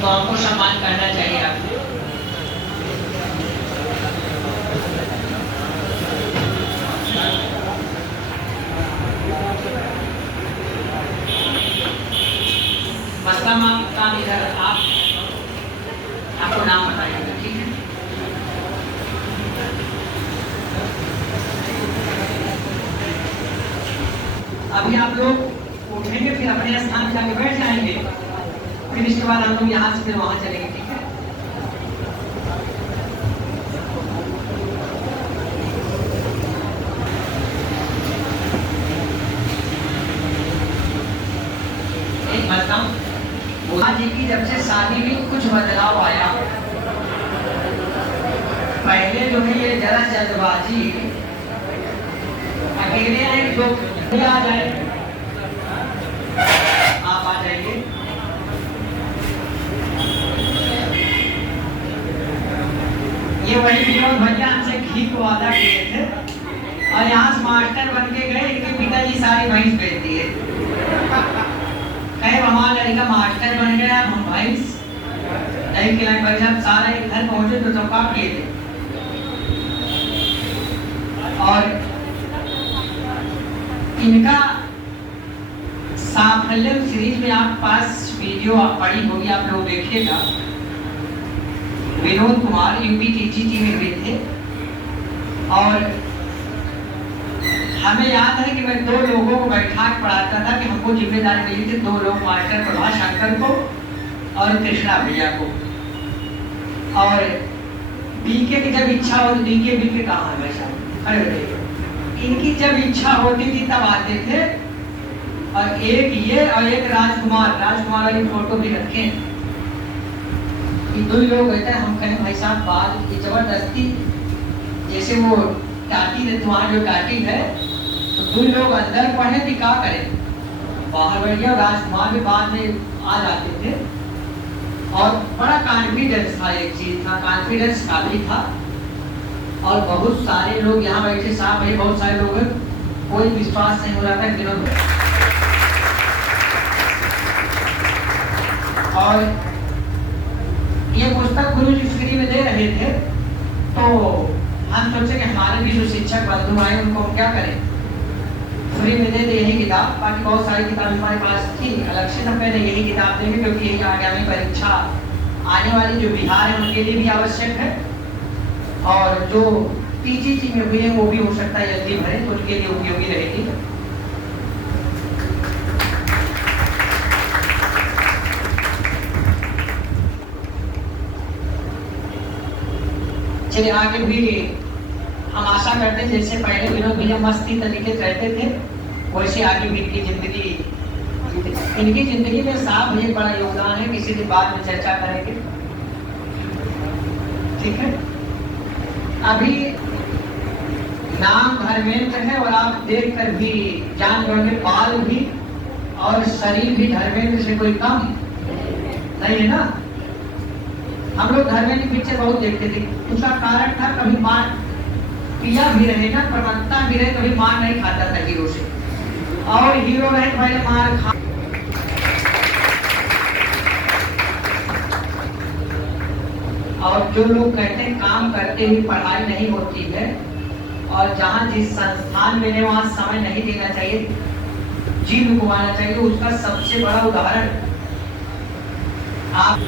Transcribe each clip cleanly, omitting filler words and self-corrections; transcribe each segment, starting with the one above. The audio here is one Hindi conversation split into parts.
तो आपको सम्मान करना चाहिए। आपको मसला काम इधर आपको नाम बताइएगा, ठीक है। अभी आप लोग उठेंगे, फिर अपने स्थान पे आके बैठ जाएंगे, फिर इसके बाद हम लोग यहाँ से फिर वहां चलेंगे, ठीक है। एक बताऊं, बुआ जी की जब से शादी में कुछ बदलाव आया। पहले जो है ये जरा जल्दबाजी, अकेले आए जो आ जाए, आप आ जाइए। ये वही विनोद भैया हमसे घी को वादा किए थे और यहाँ से मास्टर बन के गए, इनके पिताजी सारी भैंस बेच दिए। कहे हमारा लड़का मास्टर बन गया, हम भैंस नहीं खिलाए। भाई साहब सारे घर पहुंचे तो चौका किए थे। और इनका साफल्यम सीरीज में आप पास वीडियो आप पड़ी होगी, आप लोग देखिएगा। विनोद कुमार यूपी टीजीटी में हुए थे और हमें याद है कि मैं 2 लोगों को बैठा के पढ़ाता था कि हमको जिम्मेदारी मिली थी 2 लोग, मास्टर प्रभा शंकर को और कृष्णा भैया को। और बीके की जब इच्छा हो तो बीके कहाँ है वैसा खड़े होते, इनकी जब इच्छा होती थी तब आते थे। और एक ये और एक राजकुमार वाली फोटो भी रखे। ये 2 लोग कहते हैं, हम कहें भाई साहब बाल की जबरदस्ती, जैसे वो टाटी है तुम्हारा जो टाटी है, तो 2 लोग अंदर पढ़े भी क्या करें, बाहर बैठ गया। राजकुमार भी बाद में आ जाते थे और बड़ा कॉन्फिडेंस था, एक चीज था, कॉन्फिडेंस काफी था। और बहुत सारे लोग यहाँ बैठे साहब भाई, बहुत सारे लोग हैं, कोई विश्वास नहीं हो रहा था विनोद। और ये पुस्तक गुरु जी फ्री में दे रहे थे, तो हम सोचे कि हमारे भी जो शिक्षक बंधु आए उनको हम क्या करें, फ्री में दे यही किताब। बाकी बहुत सारी किताब हमारे पास थी, अलग से हम पहले यही किताब देंगे क्योंकि यही आगामी परीक्षा आने वाली जो बिहार है उनके लिए भी आवश्यक है और जो टीजीटी में हुए वो भी हो सकता है जल्दी भरे, तो उनके लिए उपयोगी रहेगी। चलिए आगे भी हम आशा करते हैं जैसे पहले विनोद भैया मस्ती तरीके से रहते थे, वैसे आगे भी इनकी जिंदगी में साहब ये बड़ा योगदान है, किसी दिन बाद में चर्चा करेंगे, ठीक है। अभी नाम धर्मेंद्र है और आप देखकर भी जान पाएंगे बाल भी और शरीर भी धर्मेंद्र से कोई कम नहीं है ना। हम लोग धर्मेंद्र की पिक्चर बहुत देखते थे, उसका कारण था कभी मार पिया भी रहे ना, प्रवक्ता भी रहे, कभी मार नहीं खाता था हीरो से, और हीरो रहे पहले मार खा। और जो लोग कहते हैं काम करते हुए पढ़ाई नहीं होती है और जहाँ जिस संस्थान में वहाँ समय नहीं देना चाहिए, जी रुकवाना चाहिए, उसका सबसे बड़ा उदाहरण आप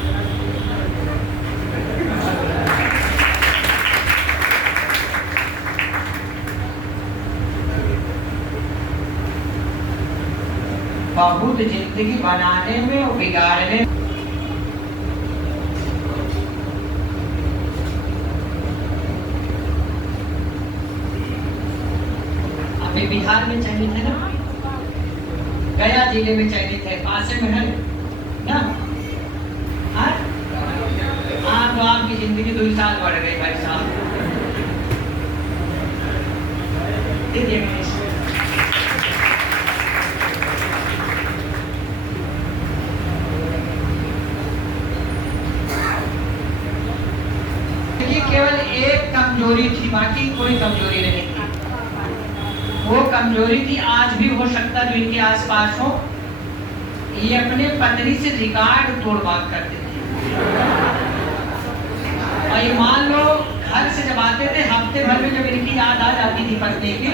बहुत जिंदगी बनाने में और बिगाड़ने। अभी बिहार में चयनित है ना, गया जिले में चयनित है, पास में है ना। हाँ तो आपकी जिंदगी 2 साल बढ़ गई भाई साहब। केवल एक कमजोरी थी, बाकी कोई कमजोरी नहीं थी। वो कमजोरी थी, आज भी हो सकता जो इनके आसपास हो, ये अपने पत्नी से रिकॉर्ड तोड़ बात करते थे। और ये मान लो घर से जब आते थे हफ्ते भर में जब इनकी याद आ जाती थी पत्नी की,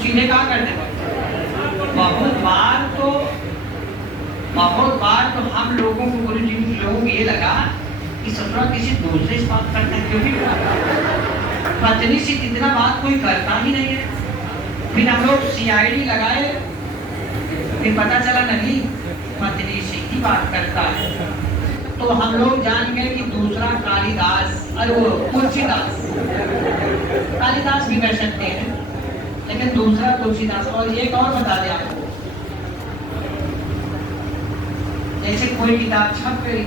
सीधे कहा करते थे। बहुत बार तो हम लोगों को, गुरु जी लोगों को ये लगा कि ससुरा किसी दूसरे से बात करता है, क्योंकि पत्नी से इतना बात कोई करता ही नहीं है। फिर हम लोग CID लगाए, फिर पता चला नहीं पत्नी से ही बात करता है। तो हम लोग जान गए कि दूसरा कालिदास, अरे वो तुलसीदास, कालिदास भी कर सकते हैं लेकिन दूसरा तुलसीदास। और एक और बता दें आपको, जैसे कोई किताब छप गई,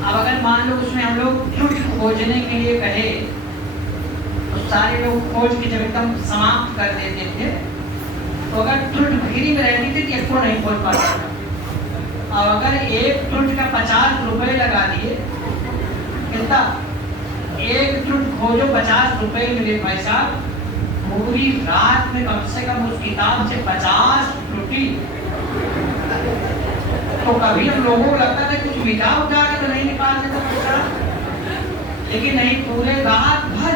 अब अगर मान लो उसमें हम लोग त्रुटि खोजने के लिए कहे तो सारे लोग खोज के जब एकदम समाप्त कर देते थे, तो अगर त्रुटि फ्री में रहती थी तो इसको नहीं खोज पाता था। और अगर एक त्रुटि का 50 रुपए लगा दिए, कितना एक त्रुटि खोजो 50 रुपए मिले भाई साहब, पूरी रात में कम से कम उस किताब से 50 त्रुटि। तो कभी हम लोगों को लगता था कुछ मिटा उठा के तो नहीं निकाल सकता पैसा, लेकिन नहीं, पूरे रात भर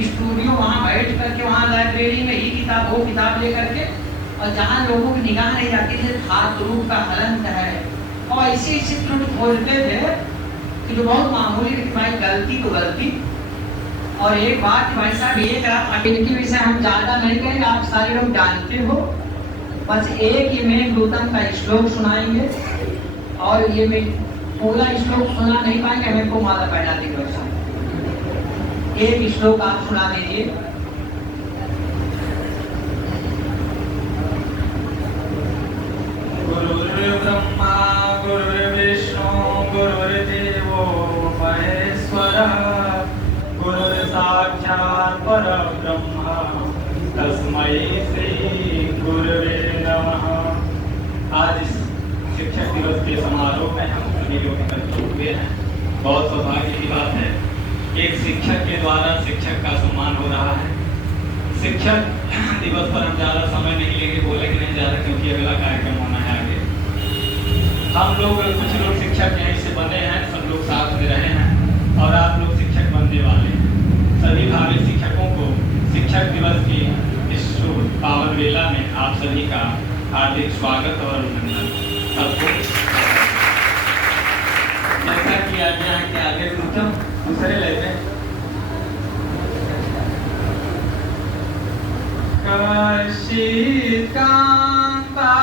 स्टूडियो वहां बैठ करके, वहां लाइब्रेरी में ही किताब वो किताब लेकर के, और जहां लोगों की निगाह नहीं जाती थी धातु रूप का हलंत है, और ऐसे ऐसे त्रुटि खोजते थे कि जो बहुत मामूली थी, भाई गलती तो गलती। और एक बात भाई साहब, एक इनके विषय हम ज्यादा नहीं कहेंगे, आप सारे लोग जानते हो, बस एक ही मेघदूतम का श्लोक सुनाएंगे, और ये मैं पूरा श्लोक सुना नहीं पाएंगे, मेरे को माला पहना देगा। एक श्लोक आप सुना दीजिए। गुरुर्ब्रह्मा गुरुर्विष्णु गुरुर्देवो महेश्वरः, गुरुर्साक्षात् परब्रह्म तस्मै श्री गुरुवे नमः। आज इस शिक्षक दिवस के समारोह में हम सभी लोग एकत्रित हुए हैं। बहुत सौभाग्य की बात है, एक शिक्षक के द्वारा शिक्षक का सम्मान हो रहा है। शिक्षक दिवस पर हम ज़्यादा समय नहीं लेंगे, बोलेंगे नहीं ज़्यादा, क्योंकि अगला कार्यक्रम होना है आगे। हम लोग कुछ लोग शिक्षक यहीं से बने हैं, सब लोग साथ में रहे हैं, और आप लोग शिक्षक बनने वाले हैं। सभी भावी शिक्षकों को शिक्षक दिवस की इस शुभ पावन वेला में आप सभी का हार्दिक स्वागत और अभिनंदन। सबको जैसा कि आज्ञा है कि आगे दूसरे लेते हैं। कांता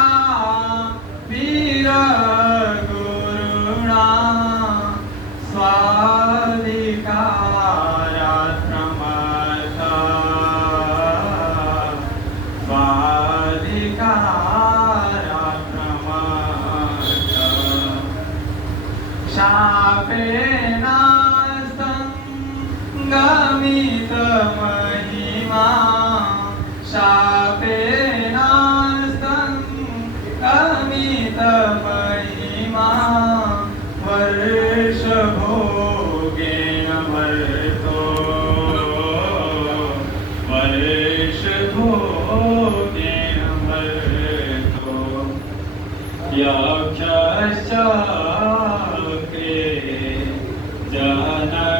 वीर गुरुणा गमित महिमा शापेनास्तं गमित महिमा वर्ष भोगेन भरतो वर्ष भोगेन भरतो यक्षश्चक्रे जनकतनया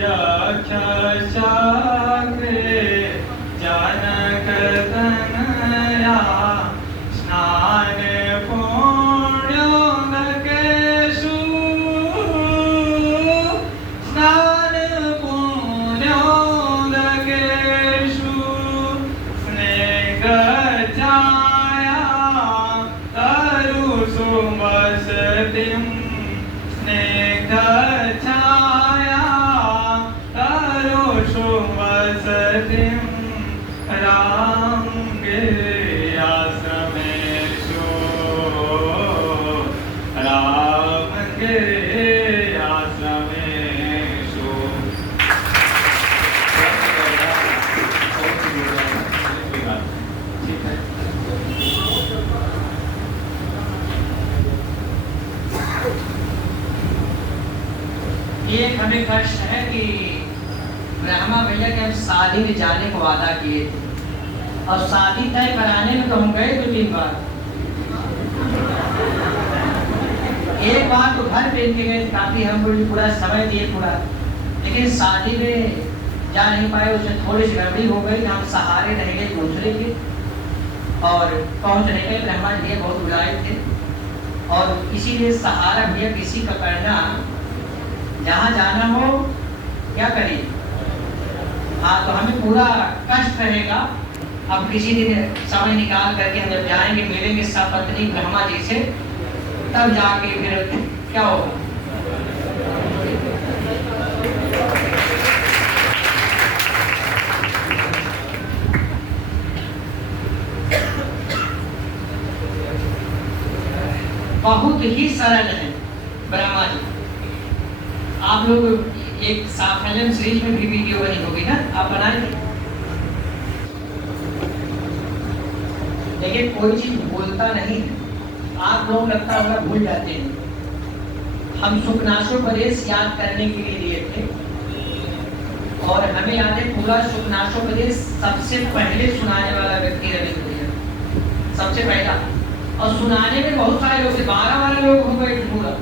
यक्षश्चक्रे जनकतनया स्नान पुण्योदकेषु स्नान पुण्योदकेषु स्नेहछाया तरुषु वसतिं स्नेहछाया तरुषु वसतिं रामगिर्याश्रमेषु रामगिर्याश्रमेषु। ठीक है, एक हमें कष्ट है कि ब्रह्मा भैया के हम शादी में जाने को वादा किए थे, और शादी तय कराने में तो हम गए 2-3 बार, एक बार तो घर पहन के गए, काफी हमको पूरा समय दिए पूरा, लेकिन शादी में जा नहीं पाए, उसमें थोड़ी सी गड़बड़ी हो गई। हम सहारे रह गए दूसरे के, और पहुंचने के ब्रह्मा जी बहुत बुलाए थे, और इसीलिए सहारा भैया किसी का करना, जहाँ जाना हो क्या करिए। हाँ, तो हमें पूरा कष्ट रहेगा। अब किसी दिन समय निकाल करके हम जब जाएंगे, मिलेंगे सपत्नी ब्रह्मा जी से, तब जाके फिर क्या होगा। बहुत ही सरल है ब्रह्मा जी। आप लोग एक साफल्यम सीरीज में भी वीडियो बनी होगी ना, आप बनाएंगे, लेकिन कोई चीज बोलता नहीं है। आप लोग लगता होगा भूल जाते हैं। हम सुखनाशोपदेश याद करने के लिए दिए थे, और हमें याद है पूरा सुखनाशोपदेश सबसे पहले सुनाने वाला व्यक्ति रविंद्र भैया, सबसे पहला। और सुनाने में बहुत सारे लोग थे, 12 लोग हो गए पूरा।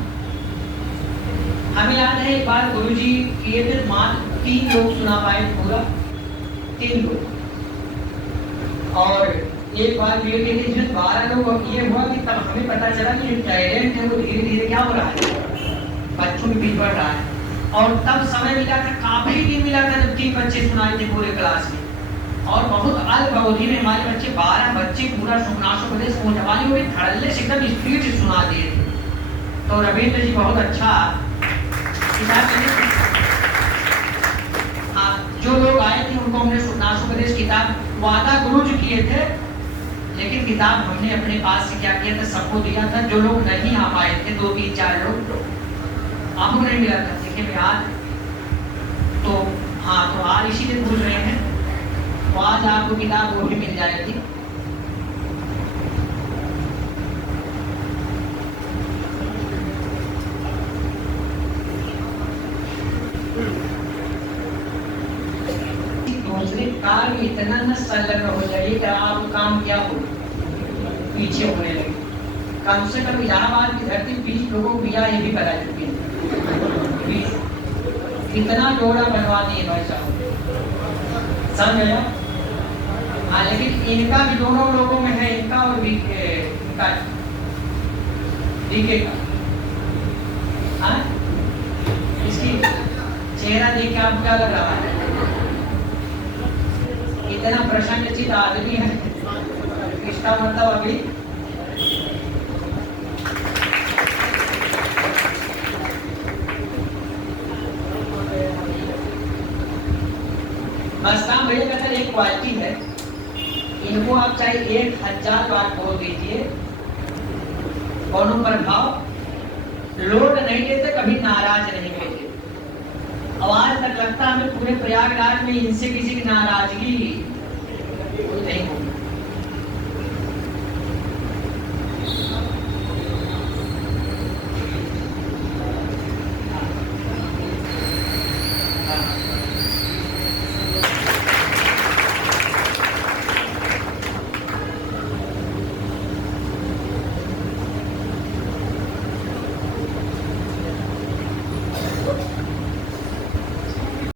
हमें याद है एक बार गुरुजी किए थे, मात्र 3 लोग सुना पाए पूरा, 3 लोग। और एक बार ये थे जिसमें 12 लोग, ये हुआ कि तब हमें पता चला कि जो टैलेंट है वो धीरे धीरे क्या हो रहा है, बच्चों के बीच बढ़ रहा है। और तब समय मिला था, काफी दिन मिला था जब 3 बच्चे सुनाए थे पूरे क्लास में, और बहुत अल्प अवधि में हमारे बच्चे 12 बच्चे पूरा सुखनाशोपदेश पहुंचवाने में धड़ल्ले से एकदम स्पीड से सुना दिए थे। तो रविंद्र जी बहुत अच्छा। जो लोग आए थे उनको हमने सुखनाशोपदेश किताब वादा गुरु जी किए थे, लेकिन किताब हमने अपने पास से क्या किया था, सबको दिया था। जो लोग नहीं आ पाए थे, 2, 3, 4 लोग, आपको नहीं मिला था। देखिए याद तो, हाँ, तो आज इसीलिए पूछ रहे हैं, तो आज आपको किताब वो भी मिल जाएगी। दूसरे कार में इतना न संलग्न हो जाइए कि आप काम क्या हो, पीछे होने लगे। कम से कम इलाहाबाद की धरती 20 लोगों को बिया ये भी करा चुकी है, 20 इतना जोड़ा बनवा दिए भाई साहब, समझ गया। हाँ, लेकिन इनका भी दोनों लोगों में है, इनका और डीके का। हाँ, इसकी चेहरा देख के आपको क्या लग रहा है, इतना प्रसन्नचित आदमी है, इसका मतलब अभी मस्तान भैया का एक क्वालिटी है, इनको आप चाहे 1000 बार बोल दीजिए, दोनों प्रभाव लोड नहीं देते, कभी नाराज नहीं होते। आवाज तक लगता हमें पूरे प्रयागराज में इनसे किसी की नाराजगी